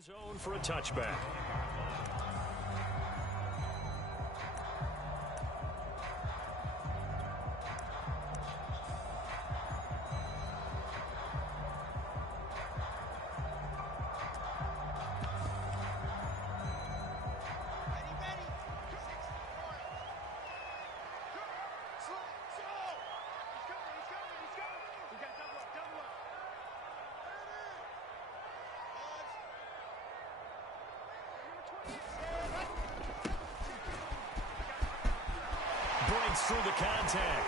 Zone for a touchback. Breaks through the contact.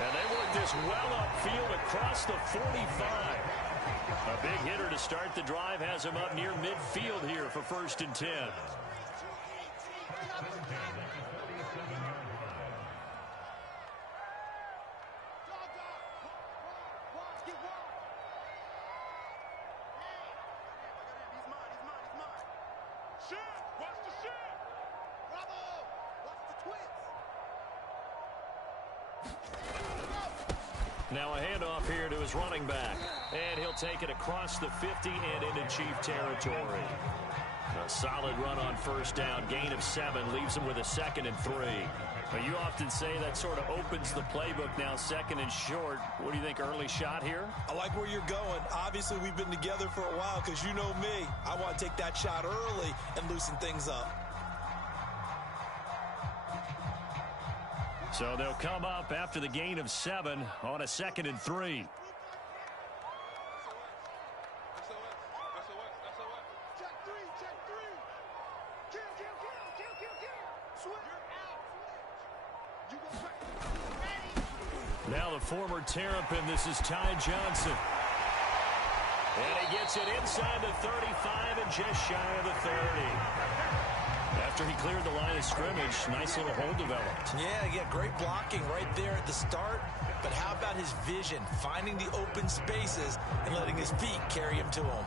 And they work this well upfield across the 45. A big hitter to start the drive has him up near midfield here for 1st and 10. Now a handoff here to his running back. And he'll take it across the 50 and into Chief territory. A solid run on 1st down. Gain of 7 leaves him with a 2nd and 3. But you often say that sort of opens the playbook now, 2nd and short. What do you think, early shot here? I like where you're going. Obviously, we've been together for a while because you know me. I want to take that shot early and loosen things up. So they'll come up after the gain of 7 on a 2nd and 3. Now the former Terrapin, this is Ty Johnson. And he gets it inside the 35 and just shy of the 30. After he cleared the line of scrimmage, nice little hole developed. Yeah, great blocking right there at the start. But how about his vision, finding the open spaces and letting his feet carry him to him?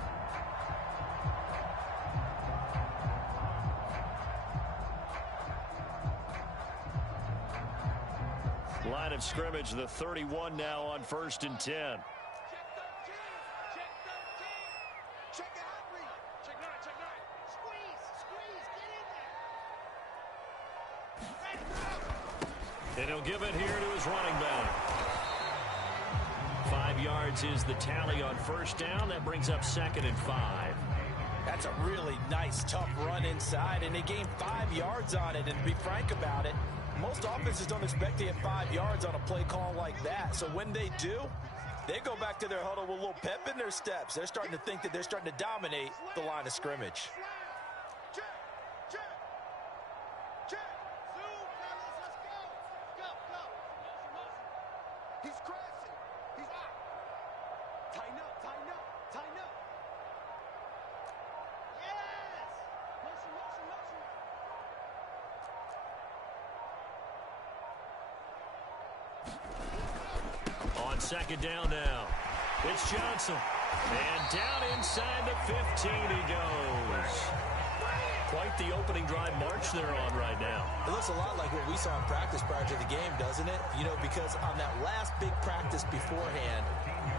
Line of scrimmage, the 31 now on 1st and 10. And he'll give it here to his running back. 5 yards is the tally on 1st down. That brings up 2nd and 5. That's a really nice, tough run inside, and they gained 5 yards on it. And to be frank about it, most offenses don't expect to get 5 yards on a play call like that. So when they do, they go back to their huddle with a little pep in their steps. They're starting to think that they're starting to dominate the line of scrimmage. On 2nd down now, it's Johnson. And down inside the 15 he goes. Quite the opening drive march they're on right now. It looks a lot like what we saw in practice prior to the game, doesn't it? You know, because on that last big practice beforehand,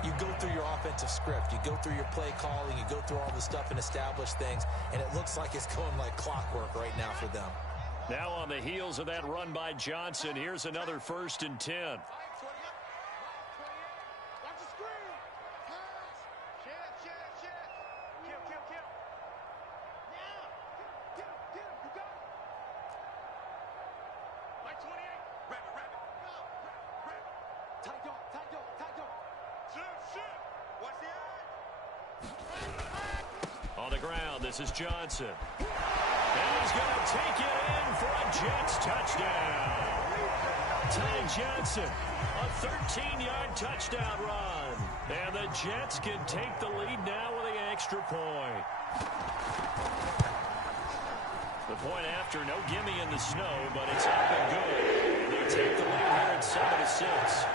you go through your offensive script. You go through your play calling. You go through all the stuff and establish things. And it looks like it's going like clockwork right now for them. Now on the heels of that run by Johnson, here's another 1st and 10. On the ground, this is Johnson. And he's going to take it in for a Jets touchdown. Ty Johnson, a 13-yard touchdown run. And the Jets can take the lead now with the extra point. The point after, no gimme in the snow, but it's up and good. They take the lead here at 7-6.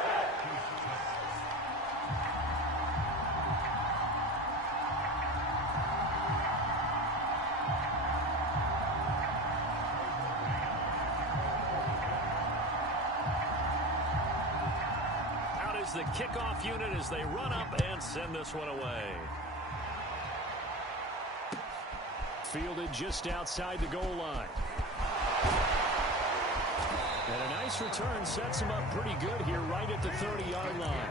The kickoff unit as they run up and send this one away. Fielded just outside the goal line. And a nice return sets him up pretty good here right at the 30-yard line.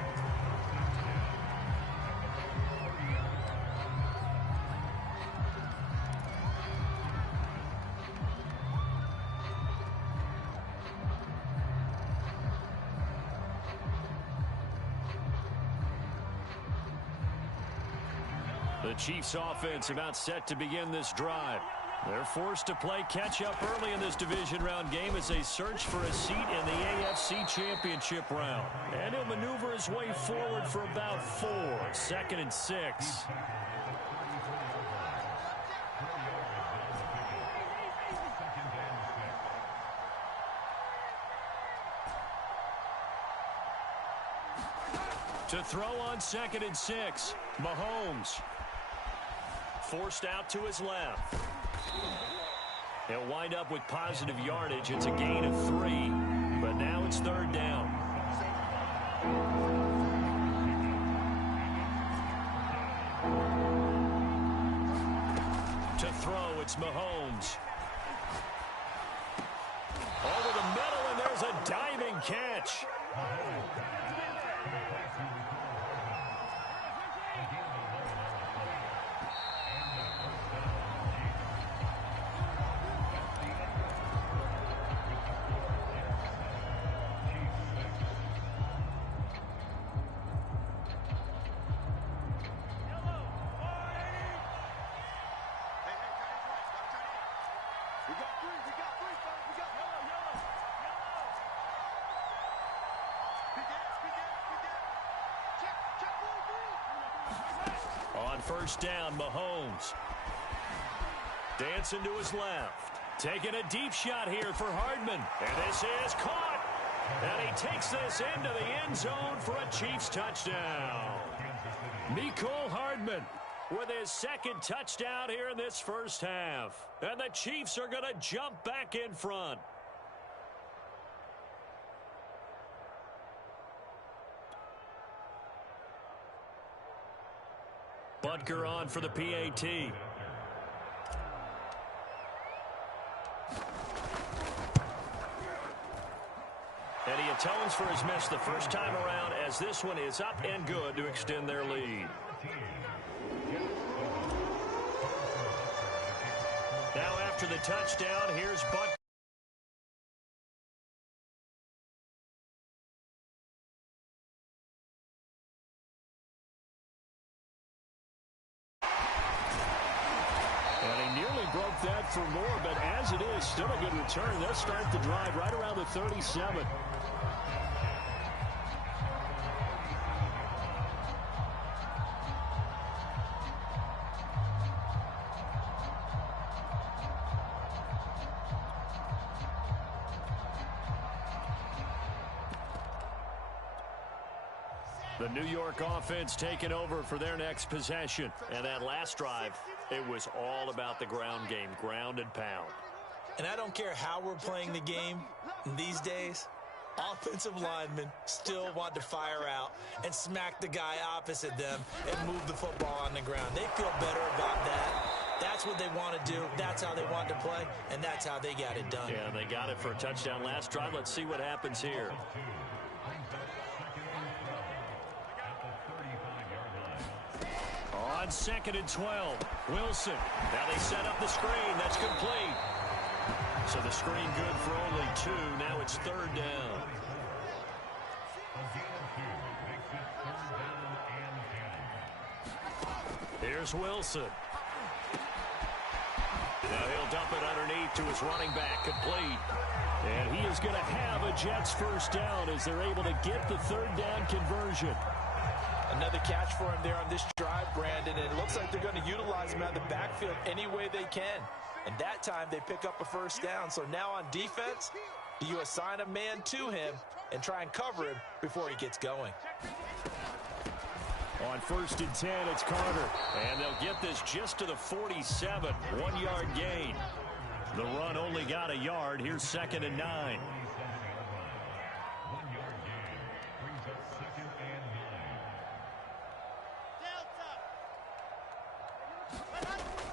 The Chiefs offense about set to begin this drive. They're forced to play catch-up early in this division round game as they search for a seat in the AFC Championship round. And he'll maneuver his way forward for about 4. 2nd and 6. To throw on 2nd and 6, Mahomes. Forced out to his left. He'll wind up with positive yardage. It's a gain of 3, but now it's 3rd down. To throw, it's Mahomes. Over the middle, and there's a diving catch. On 1st down, Mahomes. Dancing to his left. Taking a deep shot here for Hardman. And this is caught. And he takes this into the end zone for a Chiefs touchdown. Mecole Hardman with his 2nd touchdown here in this first half. And the Chiefs are going to jump back in front. Butker on for the PAT. And he atones for his miss the first time around as this one is up and good to extend their lead. Now after the touchdown, here's Butker. Broke that for more, but as it is, still a good return. They'll start the drive right around the 37. The New York offense taking over for their next possession. And that last drive, it was all about the ground game, ground and pound. And I don't care how we're playing the game these days, offensive linemen still want to fire out and smack the guy opposite them and move the football on the ground. They feel better about that. That's what they want to do. That's how they want to play, and that's how they got it done. Yeah, they got it for a touchdown last drive. Let's see what happens here. On 2nd and 12, Wilson. Now they set up the screen. That's complete. So the screen good for only 2. Now it's 3rd down. Here's Wilson. Now he'll dump it underneath to his running back, complete. And he is going to have a Jets first down as they're able to get the 3rd down conversion. Another catch for him there on this drive, Brandon. And it looks like they're going to utilize him out of the backfield any way they can. And that time they pick up a first down. So now on defense, do you assign a man to him and try and cover him before he gets going? On 1st and 10, it's Carter. And they'll get this just to the 47. 1-yard gain. The run only got a yard. Here's 2nd and 9.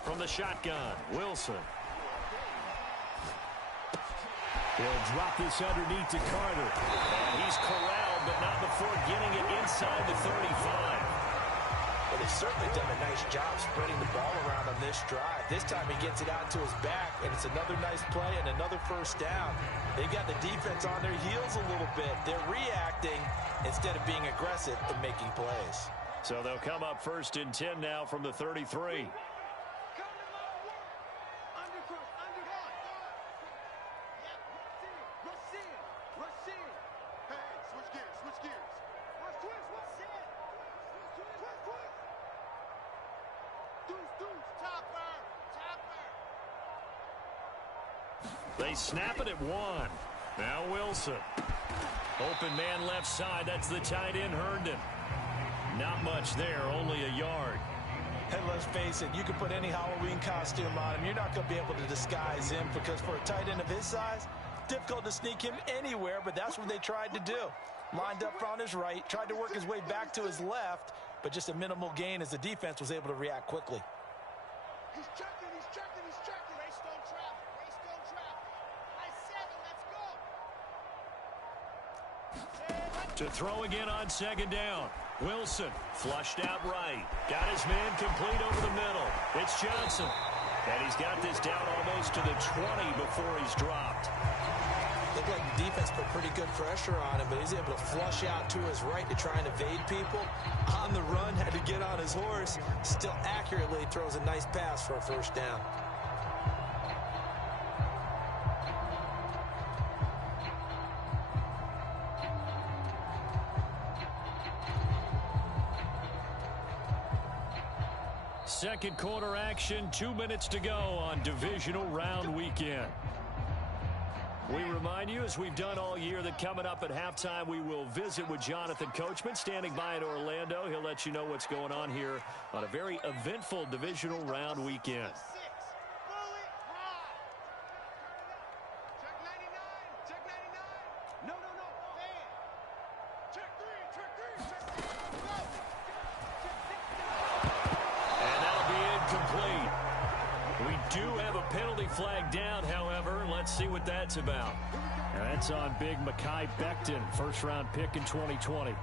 From the shotgun, Wilson. He'll drop this underneath to Carter. And he's corralled, but not before getting it inside the 35. Well, they've certainly done a nice job spreading the ball around on this drive. This time he gets it out to his back, and it's another nice play and another first down. They've got the defense on their heels a little bit. They're reacting instead of being aggressive and making plays. So they'll come up 1st and 10 now from the 33. They snap it at 1. Now Wilson. Open man left side. That's the tight end, Herndon. Not much there, only a yard. And let's face it, you can put any Halloween costume on him. You're not going to be able to disguise him because for a tight end of his size, difficult to sneak him anywhere, but that's what they tried to do. Lined up on his right, tried to work his way back to his left, but just a minimal gain as the defense was able to react quickly. He's checking, he's checking, he's checking. Raystone traffic, Raystone traffic. High 7, let's go. To throw again on 2nd down. Wilson flushed out right. Got his man complete over the middle. It's Johnson. And he's got this down almost to the 20 before he's dropped. Looked like the defense put pretty good pressure on him, but he's able to flush out to his right to try and evade people. On the run, had to get on his horse. Still accurately throws a nice pass for a first down. Second quarter action, 2 minutes to go on divisional round weekend. We remind you, as we've done all year, that coming up at halftime, we will visit with Jonathan Coachman, standing by in Orlando. He'll let you know what's going on here on a very eventful divisional round weekend. Flag down, however. Let's see what that's about. And that's on big Mekhi Becton, first-round pick in 2020.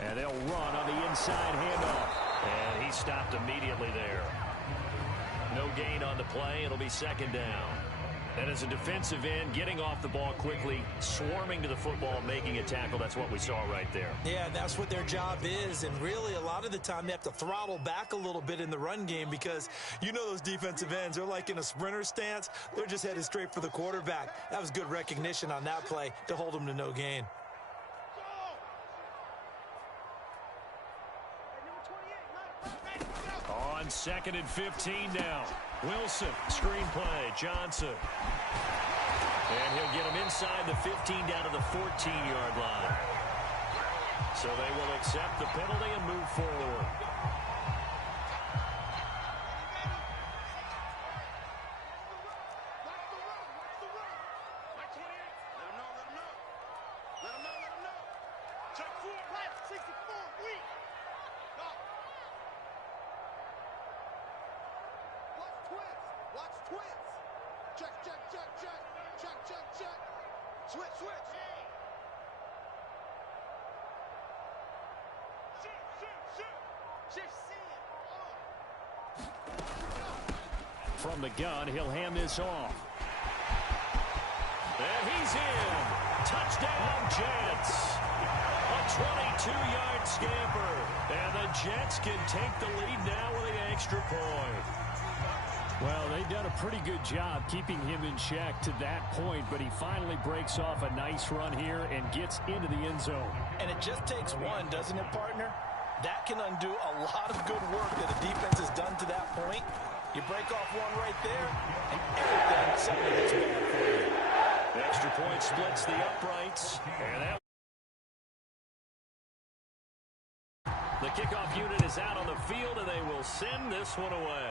And they'll run on the inside handoff. And he stopped immediately there. No gain on the play. It'll be 2nd down. And as a defensive end, getting off the ball quickly, swarming to the football, making a tackle, that's what we saw right there. Yeah, that's what their job is. And really, a lot of the time, they have to throttle back a little bit in the run game because you know those defensive ends, they're like in a sprinter stance. They're just headed straight for the quarterback. That was good recognition on that play to hold them to no gain. On 2nd and 15 now. Wilson, screen play, Johnson. And he'll get him inside the 15 down to the 14-yard line. So they will accept the penalty and move forward. From the gun, he'll hand this off. And he's in. Touchdown, Jets. A 22-yard scamper. And the Jets can take the lead now with an extra point. Well, they've done a pretty good job keeping him in check to that point, but he finally breaks off a nice run here and gets into the end zone. And it just takes one, doesn't it, partner? That can undo a lot of good work that the defense has done to that point. You break off one right there, and everything suddenly gets bad for you. Extra point splits the uprights. And the kickoff unit is out on the field, and they will send this one away.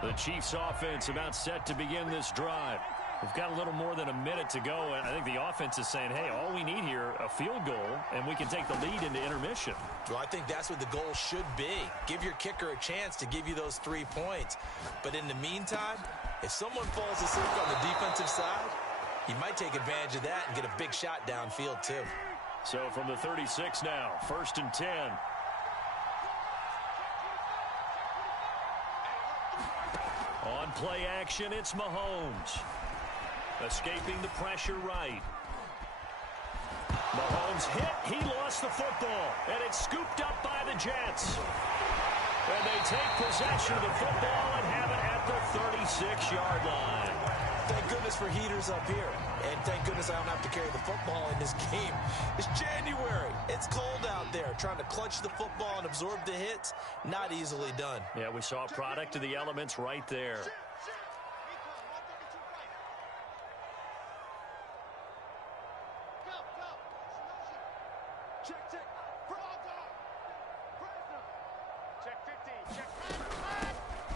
The Chiefs offense about set to begin this drive. We've got a little more than a minute to go, and I think the offense is saying, hey, all we need here, a field goal, and we can take the lead into intermission. Well, I think that's what the goal should be. Give your kicker a chance to give you those 3 points. But in the meantime, if someone falls asleep on the defensive side, you might take advantage of that and get a big shot downfield too. So from the 36 now, 1st and 10. On play action, it's Mahomes. Escaping the pressure right. Mahomes hit. He lost the football. And it's scooped up by the Jets. And they take possession of the football and have it at the 36-yard line. Thank goodness for heaters up here. And thank goodness I don't have to carry the football in this game. It's January. It's cold out there. Trying to clutch the football and absorb the hits, not easily done. Yeah, we saw a product of the elements right there.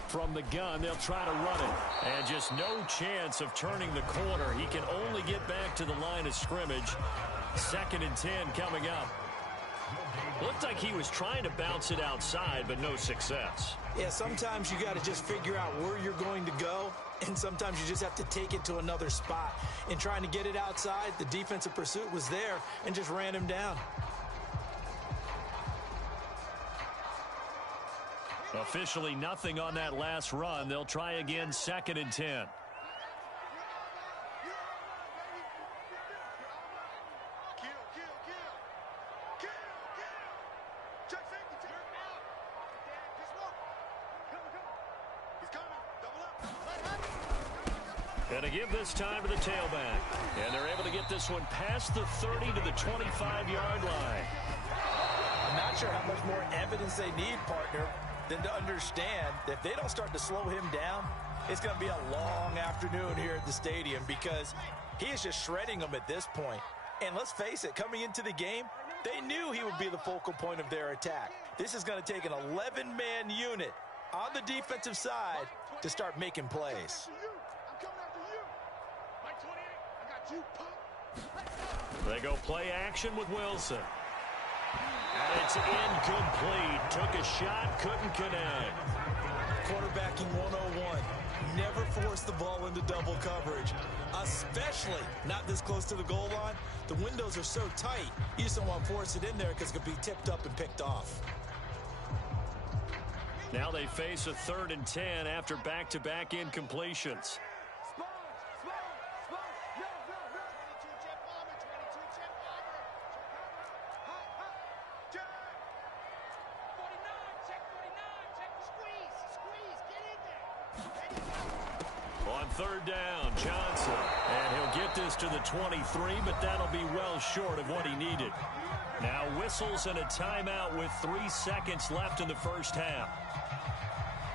From the gun, they'll try to run it. And just no chance of turning the corner. He can only get back to the line of scrimmage. 2nd and 10 coming up. Looked like he was trying to bounce it outside, but no success. Yeah, sometimes you got to just figure out where you're going to go, and sometimes you just have to take it to another spot. In trying to get it outside, the defensive pursuit was there and just ran him down. Officially nothing on that last run. They'll try again, 2nd and 10. And to give this time to the tailback. And they're able to get this one past the 30 to the 25-yard line. I'm not sure how much more evidence they need, partner, than to understand that if they don't start to slow him down, it's going to be a long afternoon here at the stadium because he is just shredding them at this point. And let's face it, coming into the game, they knew he would be the focal point of their attack. This is going to take an 11-man unit on the defensive side to start making plays. They go play action with Wilson. And it's incomplete. Took a shot, couldn't connect. Quarterbacking 101. Never force the ball into double coverage, especially not this close to the goal line. The windows are so tight, you just don't want to force it in there because it could be tipped up and picked off. Now they face a 3rd and 10 after back-to-back incompletions. On 3rd down, Johnson. And he'll get this to the 23, but that'll be well short of what he needed. Now whistles and a timeout with 3 seconds left in the first half.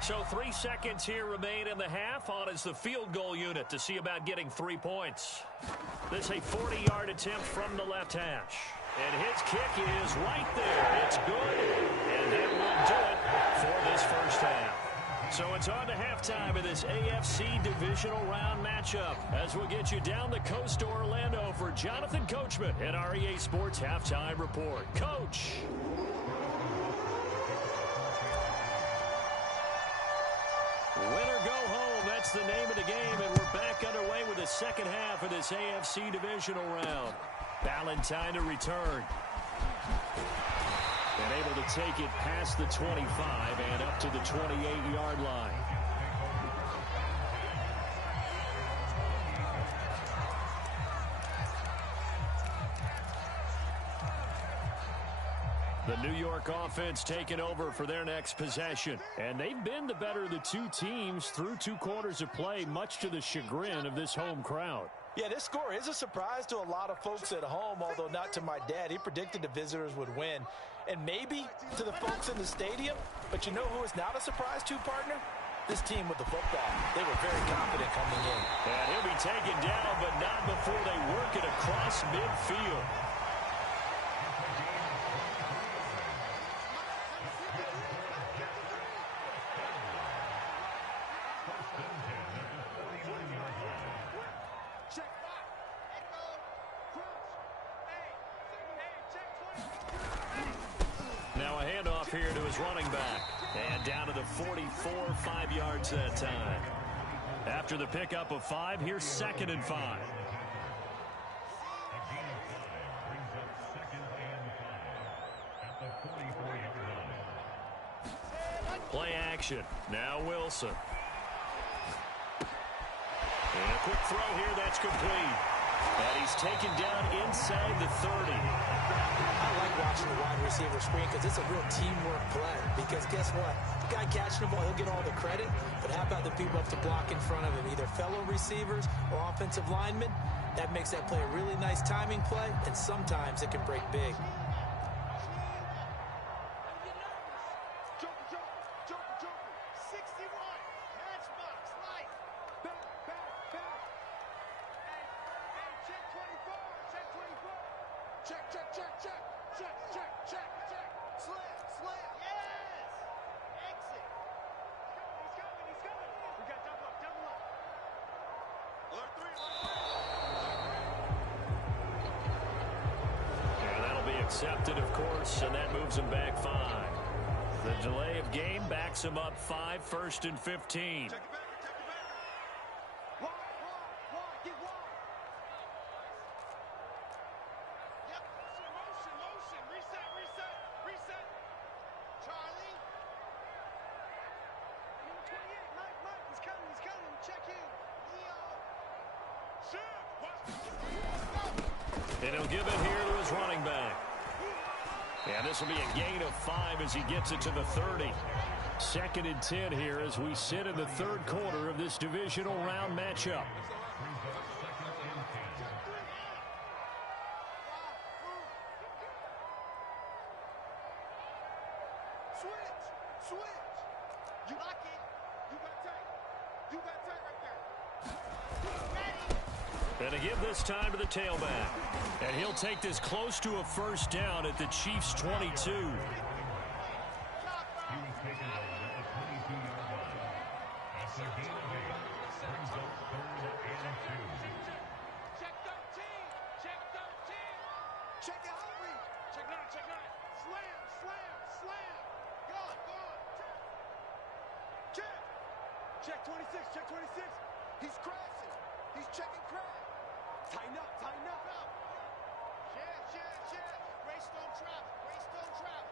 So 3 seconds here remain in the half. On is the field goal unit to see about getting 3 points. This is a 40-yard attempt from the left hash. And his kick is right there. It's good. And that will do it for this first half. So it's on to halftime of this AFC divisional round matchup as we'll get you down the coast to Orlando for Jonathan Coachman and our EA Sports Halftime Report. Coach. Win or go home, that's the name of the game, and we're back underway with the second half of this AFC divisional round. Valentine to return. And able to take it past the 25 and up to the 28-yard line. The New York offense taking over for their next possession. And they've been the better of the two teams through 2 quarters of play, much to the chagrin of this home crowd. Yeah, this score is a surprise to a lot of folks at home, although not to my dad. He predicted the visitors would win. And maybe to the folks in the stadium, but you know who is not a surprise to, partner? This team with the football. They were very confident coming in. And he'll be taken down, but not before they work it across midfield. Now a handoff here to his running back. And down to the 44, 5 yards that time. After the pickup of 5, here's 2nd and 5. Play action. Now Wilson. And a quick throw here. That's complete. And he's taken down inside the 30. I like watching the wide receiver screen because it's a real teamwork play. Because guess what? The guy catching the ball, he'll get all the credit. But how about the people up to block in front of him? Either fellow receivers or offensive linemen. That makes that play a really nice timing play. And sometimes it can break big. Accepted, of course, and that moves him back 5. The delay of game backs him up 5, 1st and 15. And he'll give it here to his running back. And this will be a gain of 5 as he gets it to the 30. 2nd and 10 here as we sit in the 3rd quarter of this divisional round matchup. You like it. You got tight. You got tight right there. And to give this time to the tailback. And he'll take this close to a 1st down at the Chiefs' 22. Check 13. Check 13. Check it out, read. Check 9. Check 9. Slam, slam, slam. Gone, gone. Check. Check 26. Check 26. He's crashing. He's checking crash. Tighten up, tighten up. Check. Race don't travel. Race don't travel.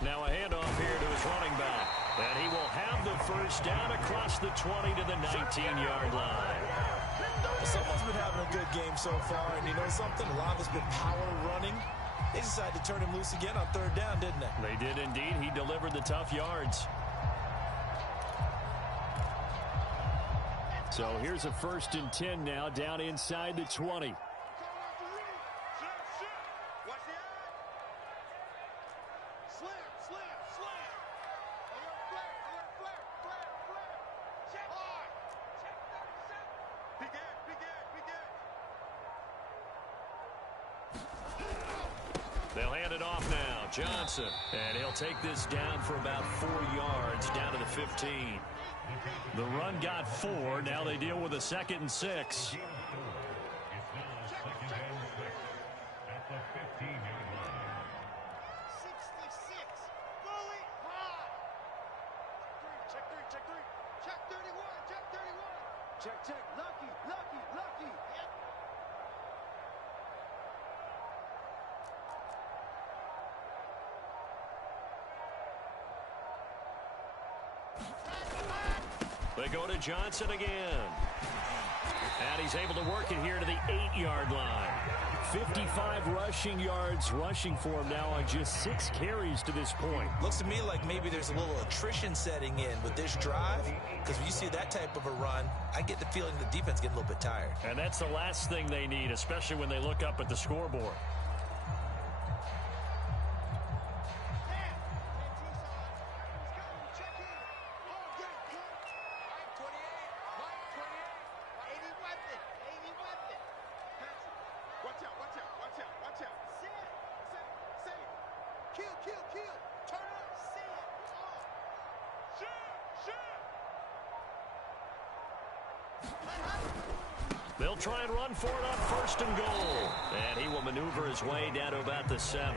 Now a handoff here to his running back. And he will have the 1st down across the 20 to the 19-yard line. Someone's been having a good game so far, and you know something? A lot of it's been power running. They decided to turn him loose again on 3rd down, didn't they? They did indeed. He delivered the tough yards. So here's a 1st and 10 now down inside the 20. They'll hand it off now. Johnson. And he'll take this down for about 4 yards down to the 15. The run got 4. Now they deal with a 2nd and 6. Check. Lucky. Yep. They go to Johnson again. And he's able to work it here to the 8-yard line. 55 rushing yards rushing for him now on just 6 carries to this point. Looks to me like maybe there's a little attrition setting in with this drive, because when you see that type of a run, I get the feeling the defense getting a little bit tired. And that's the last thing they need, especially when they look up at the scoreboard. They'll try and run for it on 1st and goal. And he will maneuver his way down to about the 7.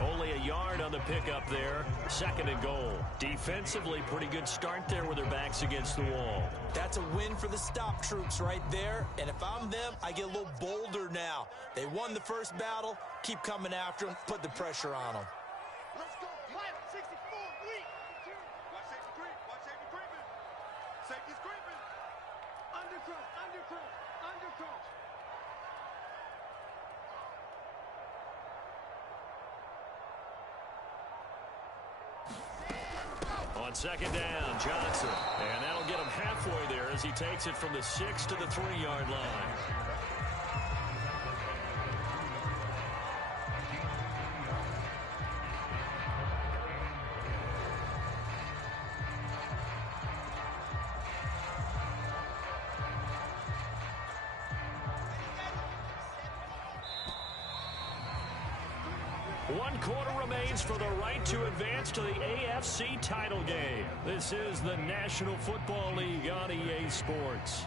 Only a yard on the pickup there. 2nd and goal. Defensively, pretty good start there with their backs against the wall. That's a win for the stop troops right there. And if I'm them, I get a little bolder now. They won the first battle. Keep coming after them. Put the pressure on them. Let's go. 64. Weak. Watch safety creep. Watch safety creeping. Safety's creeping. Undercross. Undercross. Undercross. On 2nd down, Johnson. And that'll get him halfway there as he takes it from the 6 to the 3-yard line. One quarter remains for the right to advance to the AFC title game. This is the National Football League on EA Sports.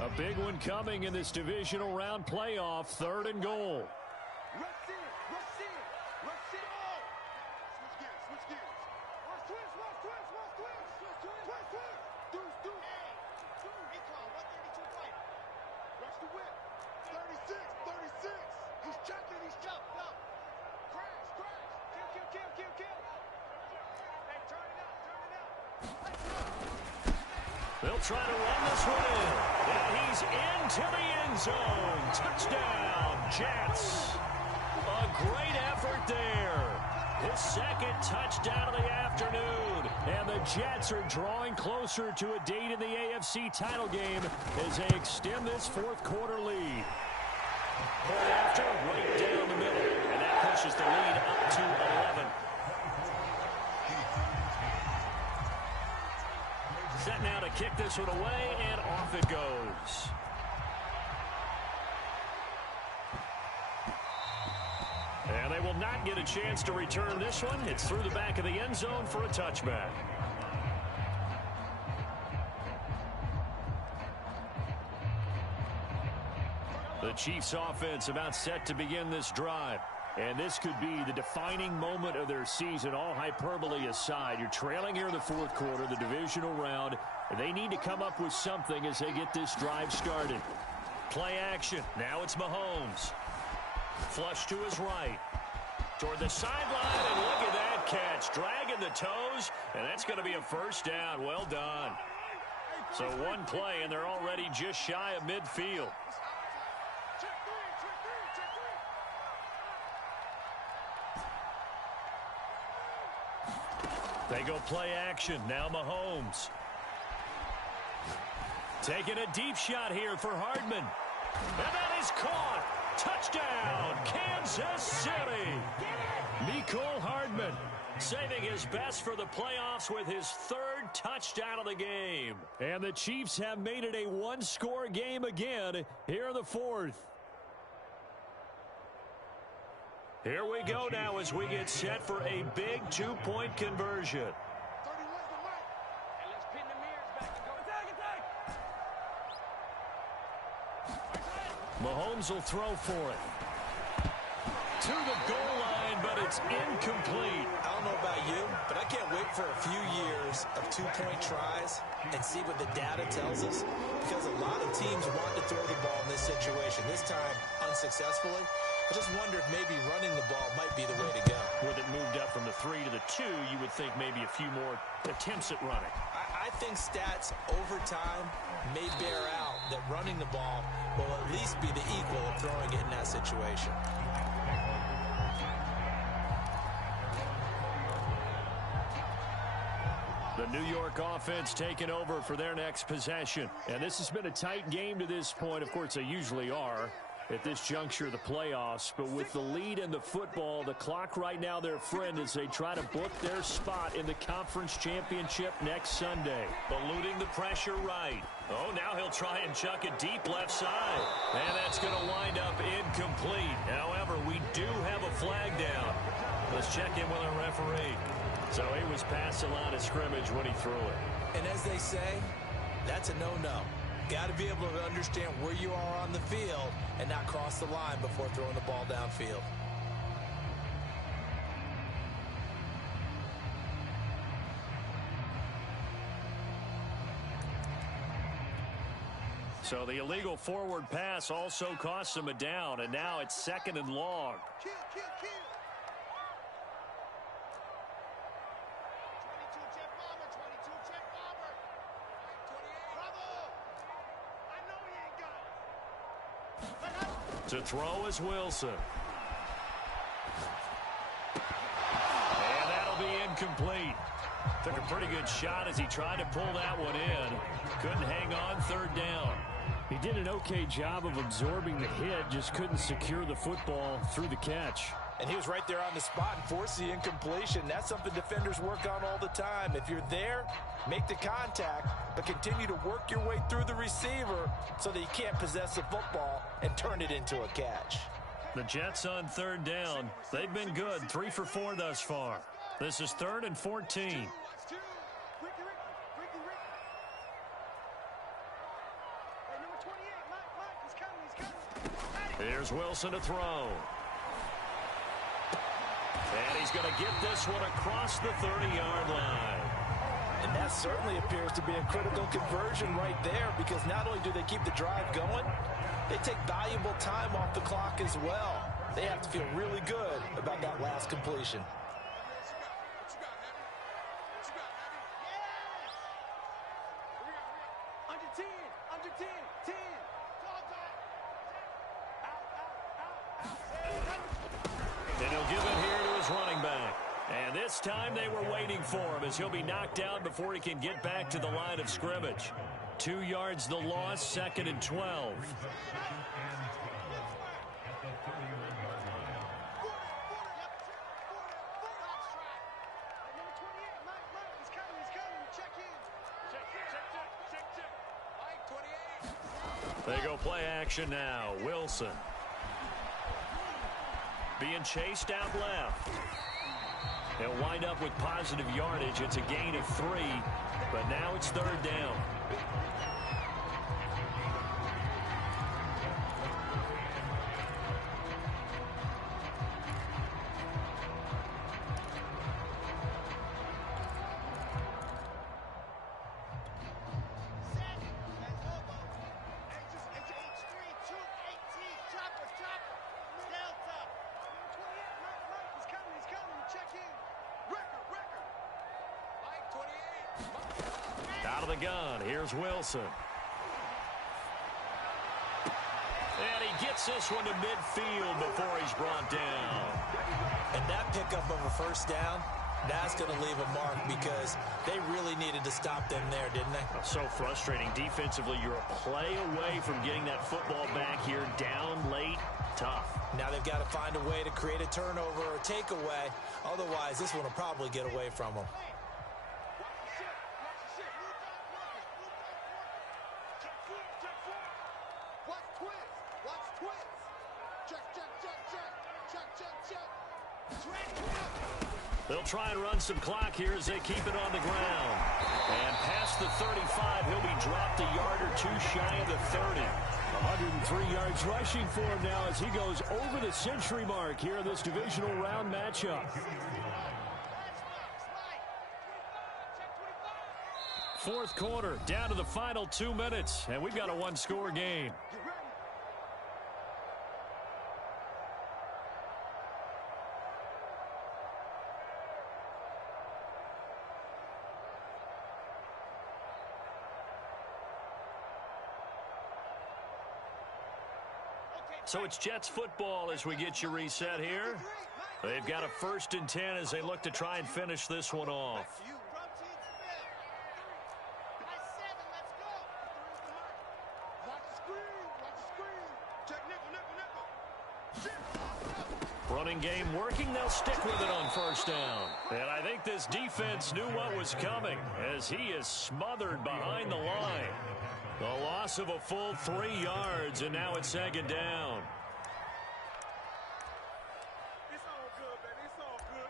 A big one coming in this divisional round playoff. 3rd and goal. They'll try to run this one in. And he's into the end zone. Touchdown, Jets. A great effort there. His 2nd touchdown of the afternoon. And the Jets are drawing closer to a date in the AFC title game as they extend this 4th quarter lead. Point after, right down the middle. And that pushes the lead up to 11. Set now to kick this one away, and off it goes. And they will not get a chance to return this one. It's through the back of the end zone for a touchback. The Chiefs offense about set to begin this drive. And this could be the defining moment of their season, all hyperbole aside. You're trailing here in the 4th quarter, the divisional round, and they need to come up with something as they get this drive started. Play action. Now it's Mahomes. Flush to his right. Toward the sideline, and look at that catch. Dragging the toes, and that's going to be a 1st down. Well done. So one play, and they're already just shy of midfield. They go play action. Now Mahomes. Taking a deep shot here for Hardman. And that is caught. Touchdown, Kansas City. Mecole Hardman saving his best for the playoffs with his 3rd touchdown of the game. And the Chiefs have made it a 1-score game again here in the 4th. Here we go now as we get set for a big 2-point conversion. Mahomes will throw for it. To the goal line, but it's incomplete. I don't know about you, but I can't wait for a few years of 2-point tries and see what the data tells us, because a lot of teams want to throw the ball in this situation. This time, unsuccessfully. I just wonder if maybe running the ball might be the way to go. With it moved up from the 3 to the 2, you would think maybe a few more attempts at running. I think stats over time may bear out that running the ball will at least be the equal of throwing it in that situation. The New York offense taking over for their next possession. And this has been a tight game to this point. Of course, they usually are at this juncture of the playoffs. But with the lead in the football, the clock right now their friend as they try to book their spot in the conference championship next Sunday. Eluding the pressure right. Oh, now he'll try and chuck it deep left side. And that's going to wind up incomplete. However, we do have a flag down. Let's check in with our referee. So he was past the line of scrimmage when he threw it. And as they say, that's a no-no. Got to be able to understand where you are on the field and not cross the line before throwing the ball downfield. So the illegal forward pass also costs him a down, and now it's 2nd and long. Kill, kill, kill. 22 jet bomber, 22 jet bomber. 28. Bravo. I know he ain't got it. To throw is Wilson. And that'll be incomplete. Took a pretty good shot as he tried to pull that one in. Couldn't hang on, 3rd down. He did an okay job of absorbing the hit, just couldn't secure the football through the catch. And he was right there on the spot and forced the incompletion. That's something defenders work on all the time. If you're there, make the contact, but continue to work your way through the receiver so that you can't possess the football and turn it into a catch. The Jets on 3rd down. They've been good, 3 for 4 thus far. This is 3rd and 14. Here's Wilson to throw. And he's going to get this one across the 30-yard line. And that certainly appears to be a critical conversion right there, because not only do they keep the drive going, they take valuable time off the clock as well. They have to feel really good about that last completion. And he'll give it here to his running back. And this time they were waiting for him as he'll be knocked down before he can get back to the line of scrimmage. 2 yards the loss, 2nd and 12. They go play action now. Wilson. Being chased out left. He'll wind up with positive yardage. It's a gain of 3, but now it's 3rd down. Out of the gun, here's Wilson. And he gets this one to midfield before he's brought down. And that pickup of a 1st down, that's going to leave a mark, because they really needed to stop them there, didn't they? So frustrating. Defensively, you're a play away from getting that football back here down late. Tough. Now they've got to find a way to create a turnover or a takeaway. Otherwise, this one will probably get away from them. They'll try and run some clock here as they keep it on the ground. And past the 35, he'll be dropped a yard or 2 shy of the 30. 103 yards rushing for him now as he goes over the century mark here in this divisional round matchup. 4th quarter, down to the final 2 minutes, and we've got a 1-score game. So it's Jets football as we get you reset here. They've got a 1st and 10 as they look to try and finish this one off. Running game working. They'll stick with it on 1st down. And I think this defense knew what was coming as he is smothered behind the line. The loss of a full 3 yards, and now it's 2nd down. It's all good, baby. It's all good.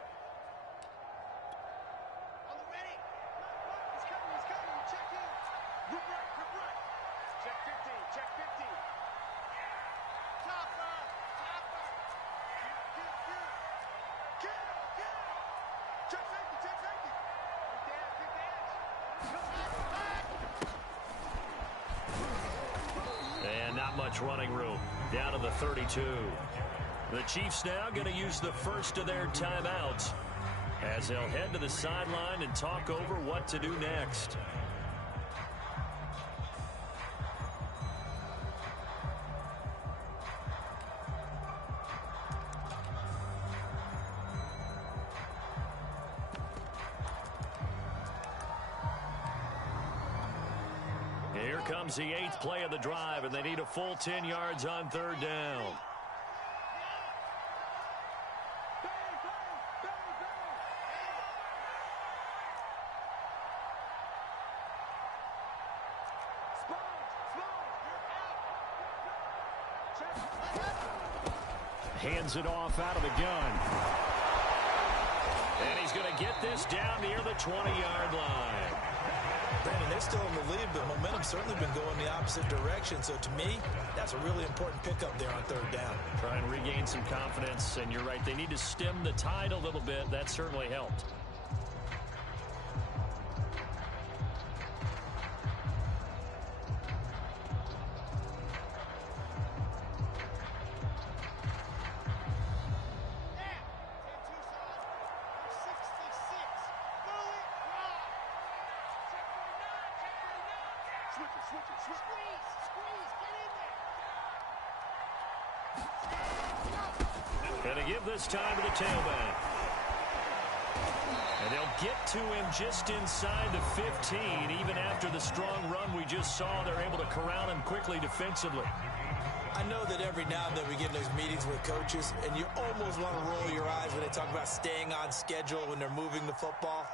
On the ready. He's coming. He's coming. Check in. Group right. Group right. Check 15. Check 15. Chopper. Chopper. Get. Check safety. Check safety. Big dad. Big dad. And not much running room. Down to the 32. The Chiefs now going to use the first of their timeouts as they'll head to the sideline and talk over what to do next. Here comes the 8th play of the drive, and they need a full 10 yards on 3rd down. Hands it off out of the gun. And he's going to get this down near the 20-yard line. Brandon, they're still in the lead, but momentum's certainly been going the opposite direction. So to me, that's a really important pickup there on 3rd down. Try and regain some confidence, and you're right. They need to stem the tide a little bit. That certainly helped. Going to give this time to the tailback. And they'll get to him just inside the 15. Even after the strong run we just saw, they're able to corral him quickly defensively. I know that every now and then we get in those meetings with coaches, and you almost want to roll your eyes when they talk about staying on schedule when they're moving the football.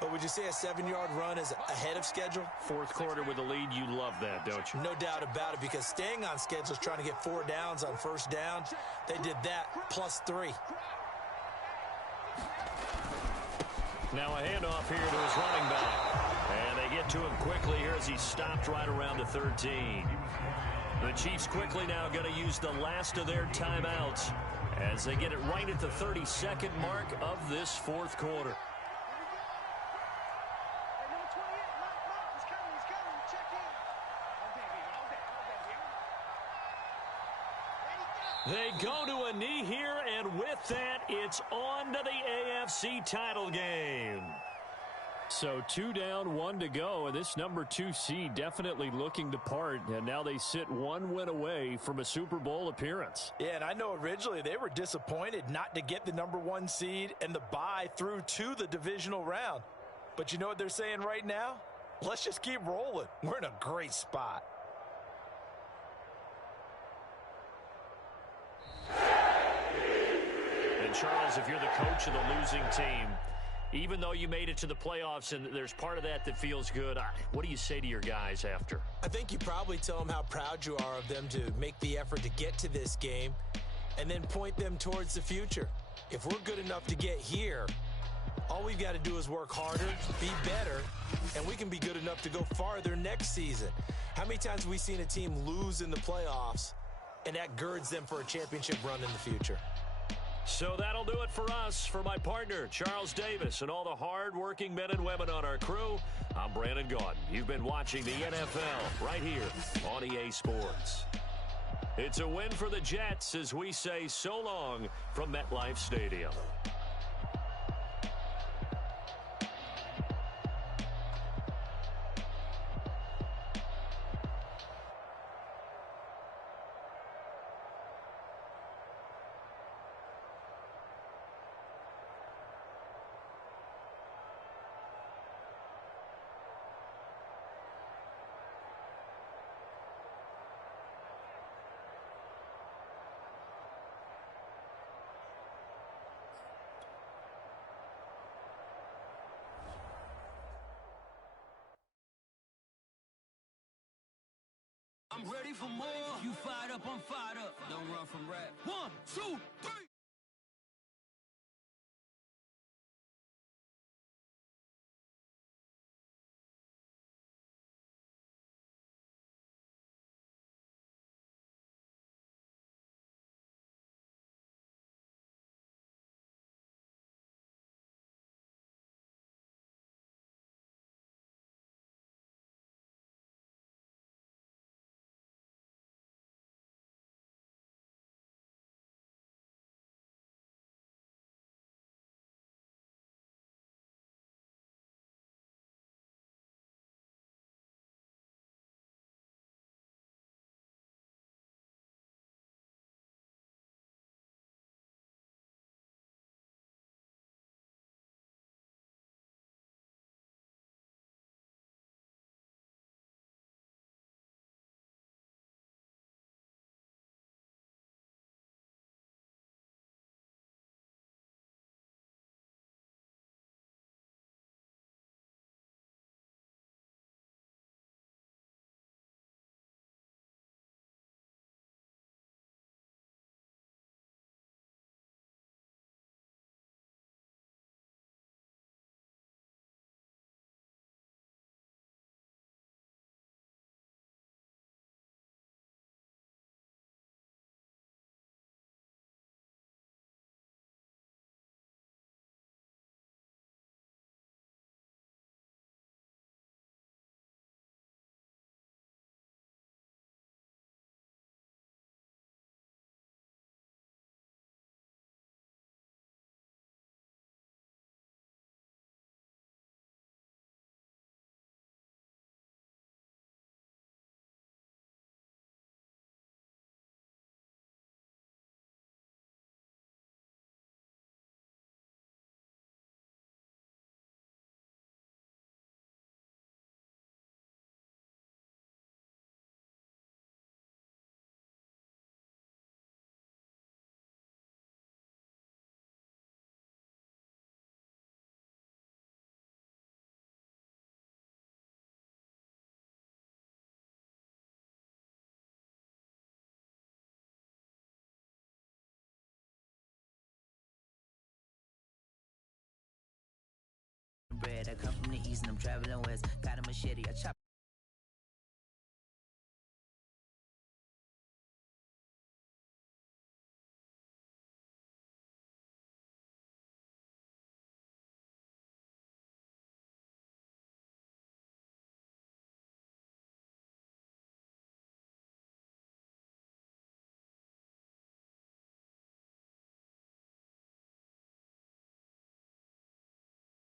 But would you say a 7-yard run is ahead of schedule? 4th quarter with a lead, you love that, don't you? No doubt about it, because staying on schedule is trying to get 4 downs on 1st down. They did that plus 3. Now a handoff here to his running back. And they get to him quickly here as he stopped right around the 13. The Chiefs quickly now going to use the last of their timeouts as they get it right at the 32nd mark of this 4th quarter. They go to a knee here, and with that, it's on to the AFC title game. So 2 down, 1 to go, and this number 2 seed definitely looking the part, and now they sit 1 win away from a Super Bowl appearance. Yeah, and I know originally they were disappointed not to get the number 1 seed and the bye through to the divisional round. But you know what they're saying right now? Let's just keep rolling. We're in a great spot. And Charles, if you're the coach of the losing team, even though you made it to the playoffs and there's part of that that feels good, what do you say to your guys after? I think you probably tell them how proud you are of them to make the effort to get to this game and then point them towards the future. If we're good enough to get here, all we've got to do is work harder, be better, and we can be good enough to go farther next season. How many times have we seen a team lose in the playoffs, and that girds them for a championship run in the future? So that'll do it for us. For my partner, Charles Davis, and all the hard-working men and women on our crew, I'm Brandon Gaudin. You've been watching the NFL right here on EA Sports. It's a win for the Jets as we say so long from MetLife Stadium. I'm ready for more. You fired up, I'm fired up. Don't run from rap. 1, 2, 3. Bread, I come from the east and I'm traveling west. Got a machete, I chop